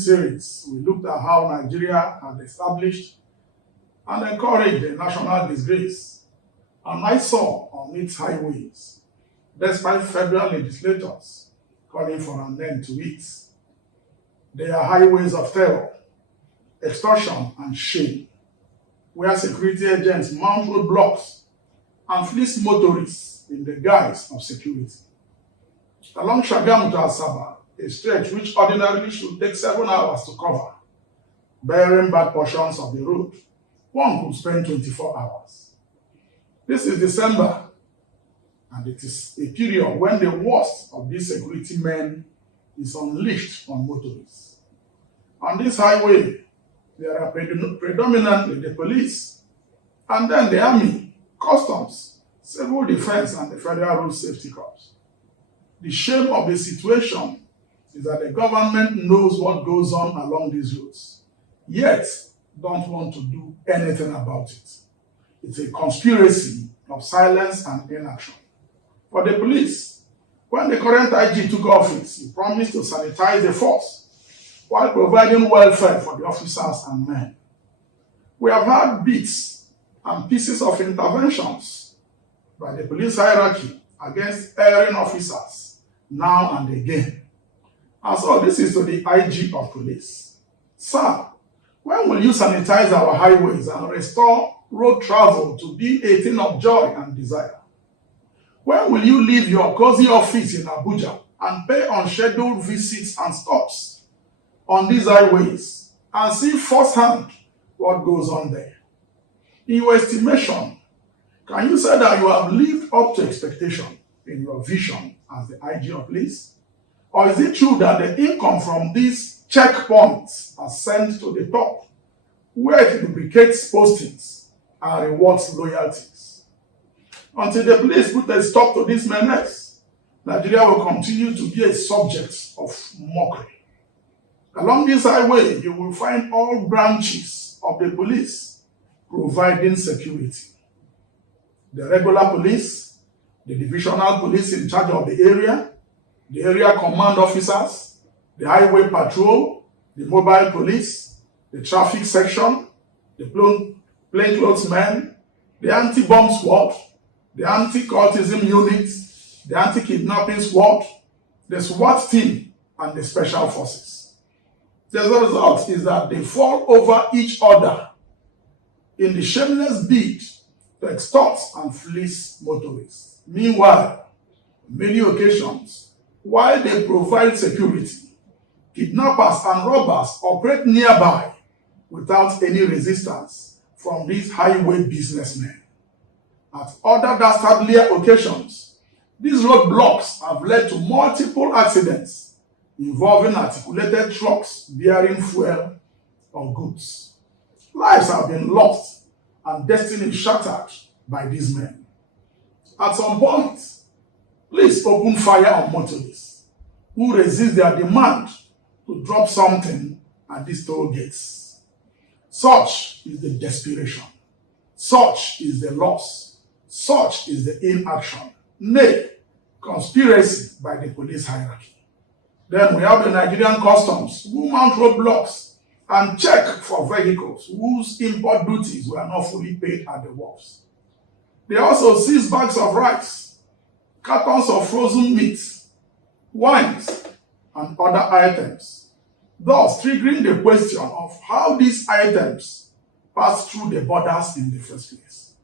this series, we looked at how Nigeria had established and encouraged the national disgrace and eyesore on its highways, despite federal legislators calling for an end to it. They are highways of terror, extortion, and shame, where security agents mount roadblocks and fleece motorists in the guise of security. Along Shagamu to Asaba, a stretch which ordinarily should take 7 hours to cover, bearing bad portions of the road, one could spend 24 hours. This is December, and it is a period when the worst of these security men is unleashed on motorists. On this highway, there are predominantly the police, and then the army, customs, civil defense, and the federal road safety corps. The shame of the situation is that the government knows what goes on along these roads, yet don't want to do anything about it. It's a conspiracy of silence and inaction. For the police, when the current IG took office, he promised to sanitize the force while providing welfare for the officers and men. We have had bits and pieces of interventions by the police hierarchy against erring officers now and again. And so this is to the IG of police. Sir, when will you sanitize our highways and restore road travel to be a thing of joy and desire? When will you leave your cozy office in Abuja and pay unscheduled visits and stops on these highways and see firsthand what goes on there? In your estimation, can you say that you have lived up to expectation in your vision as the IG of police? Or is it true that the income from these checkpoints are sent to the top, where it lubricates postings and rewards loyalties? Until the police put a stop to this menace, Nigeria will continue to be a subject of mockery. Along this highway, you will find all branches of the police providing security. The regular police, the divisional police in charge of the area command officers, the highway patrol, the mobile police, the traffic section, the plainclothes men, the anti-bomb squad, the anti-cultism unit, the anti-kidnapping squad, the SWAT team, and the special forces. The result is that they fall over each other in the shameless bid to extort and fleece motorists. Meanwhile, on many occasions, while they provide security, kidnappers and robbers operate nearby without any resistance from these highway businessmen. At other dastardlier occasions, these roadblocks have led to multiple accidents involving articulated trucks bearing fuel or goods. Lives have been lost and destiny shattered by these men. At some point, please open fire on motorists who resist their demand to drop something at these toll gates. Such is the desperation. Such is the loss. Such is the inaction. Nay, conspiracy by the police hierarchy. Then we have the Nigerian customs who mount roadblocks and check for vehicles whose import duties were not fully paid at the wharves. They also seize bags of rice, cartons of frozen meats, wines, and other items, thus triggering the question of how these items pass through the borders in the first place.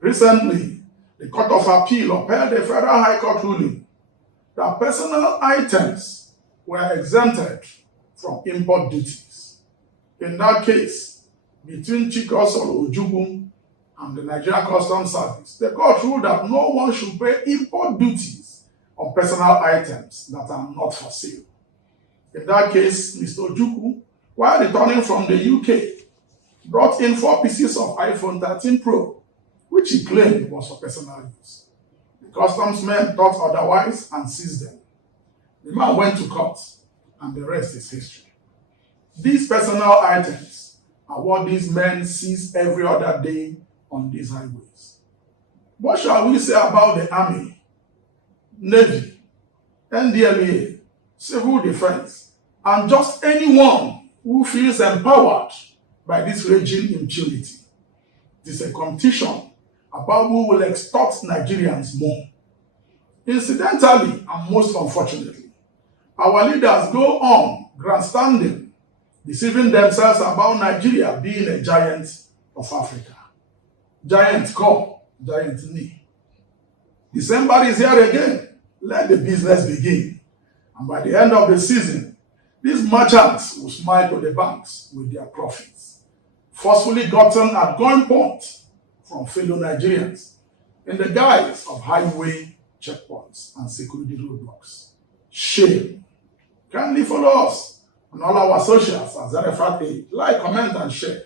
Recently, the Court of Appeal upheld a federal high court ruling that personal items were exempted from import duties. In that case, between Cheque Ojukwu and the Nigerian Customs Service, the court ruled that no one should pay import duties on personal items that are not for sale. In that case, Mr. Ojukwu, while returning from the UK, brought in 4 pieces of iPhone 13 Pro, which he claimed was for personal use. The customs men thought otherwise and seized them. The man went to court, and the rest is history. These personal items are what these men seize every other day on these highways. What shall we say about the Army, Navy, NDLEA, Civil Defense, and just anyone who feels empowered by this raging impunity. It is a competition about who will extort Nigerians more. Incidentally, and most unfortunately, our leaders go on grandstanding, deceiving themselves about Nigeria being a giant of Africa. Giant come, giant knee. December is here again. Let the business begin. And by the end of the season, these merchants will smile to the banks with their profits, forcefully gotten at gunpoint from fellow Nigerians in the guise of highway checkpoints and security roadblocks. Shame. Kindly follow us on all our socials at ZFA. Like, comment, and share.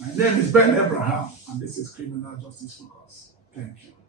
My name is Ben Abraham, and this is Criminal Justice Focus. Thank you.